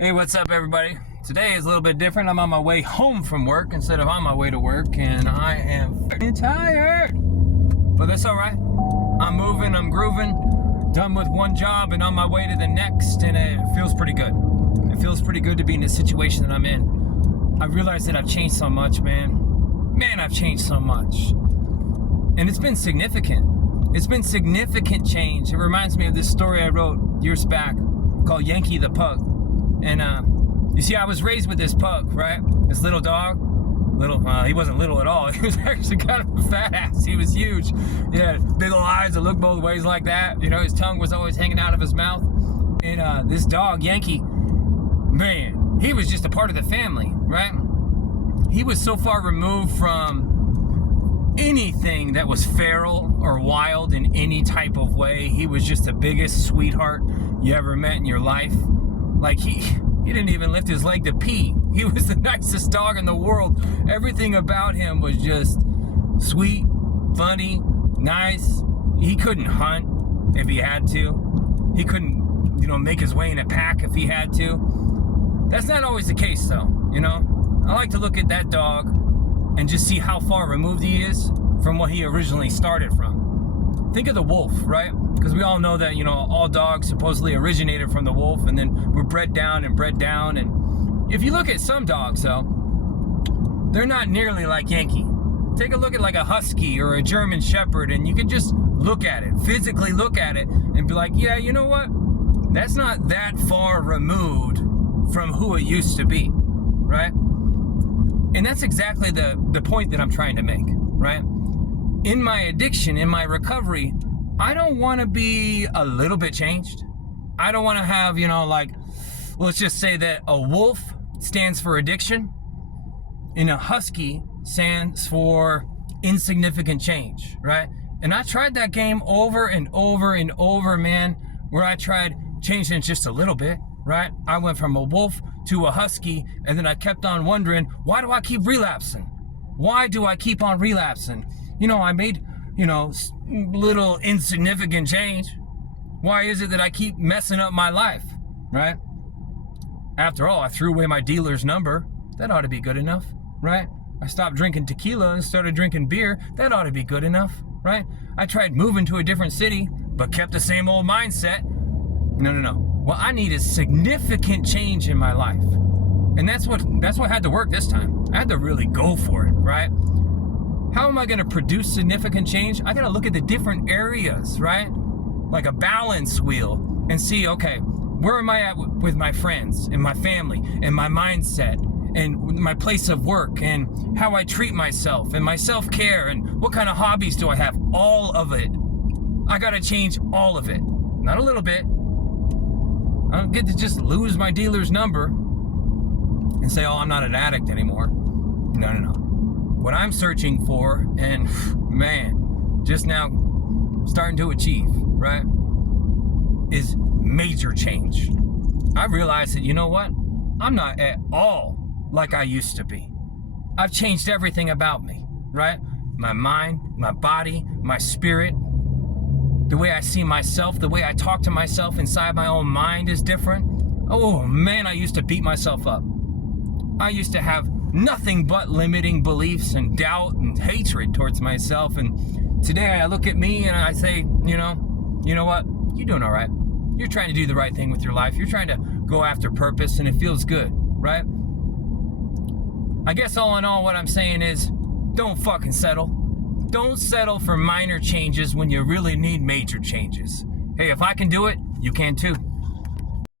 Hey, what's up, everybody? Today is a little bit different. I'm on my way home from work instead of on my way to work, and I am tired. But that's all right. I'm moving, I'm grooving, done with one job and on my way to the next, and it feels pretty good. It feels pretty good to be in the situation that I'm in. I realize that I've changed so much, man. Man, I've changed so much. And it's been significant. It's been significant change. It reminds me of this story I wrote years back called Yankee the Pug. And you see, I was raised with this pug, right? This little dog. He wasn't little at all. He was actually kind of a fat ass. He was huge. He had big old eyes that looked both ways like that. You know, his tongue was always hanging out of his mouth. And this dog, Yankee, man, he was just a part of the family, right? He was so far removed from anything that was feral or wild in any type of way. He was just the biggest sweetheart you ever met in your life. Like, he didn't even lift his leg to pee. He was the nicest dog in the world. Everything about him was just sweet, funny, nice. He couldn't hunt if he had to. He couldn't, make his way in a pack if he had to. That's not always the case, though, I like to look at that dog and just see how far removed he is from what he originally started from. Think of the wolf, right? Because we all know that, all dogs supposedly originated from the wolf and then were bred down. And if you look at some dogs, though, they're not nearly like Yankee. Take a look at like a Husky or a German Shepherd, and you can just look at it, physically look at it, and be like, yeah, you know what? That's not that far removed from who it used to be, right? And that's exactly the point that I'm trying to make, right? In my addiction, in my recovery, I don't want to be a little bit changed. I don't want to have, let's just say that a wolf stands for addiction and a husky stands for insignificant change, right? And I tried that game over and over and over, man, where I tried changing it just a little bit, right? I went from a wolf to a husky, and then I kept on wondering, why do I keep relapsing? Why do I keep on relapsing? I made, little insignificant change. Why is it that I keep messing up my life, right? After all, I threw away my dealer's number. That ought to be good enough, right? I stopped drinking tequila and started drinking beer. That ought to be good enough, right? I tried moving to a different city, but kept the same old mindset. No. What I need is significant change in my life. And that's what had to work this time. I had to really go for it, right? How am I going to produce significant change? I got to look at the different areas, right? Like a balance wheel, and see, okay, where am I at with my friends and my family and my mindset and my place of work and how I treat myself and my self-care and what kind of hobbies do I have? All of it. I got to change all of it. Not a little bit. I don't get to just lose my dealer's number and say, oh, I'm not an addict anymore. No. What I'm searching for, and man, just now starting to achieve, right, is major change. I realized that, you know what? I'm not at all like I used to be. I've changed everything about me, right? My mind, my body, my spirit, the way I see myself, the way I talk to myself inside my own mind is different. Oh man, I used to beat myself up. I used to have nothing but limiting beliefs and doubt and hatred towards myself. And today I look at me and I say, you know what? You're doing all right. You're trying to do the right thing with your life. You're trying to go after purpose, and it feels good, right? I guess all in all, what I'm saying is, don't fucking settle. Don't settle for minor changes when you really need major changes. Hey, if I can do it, you can too.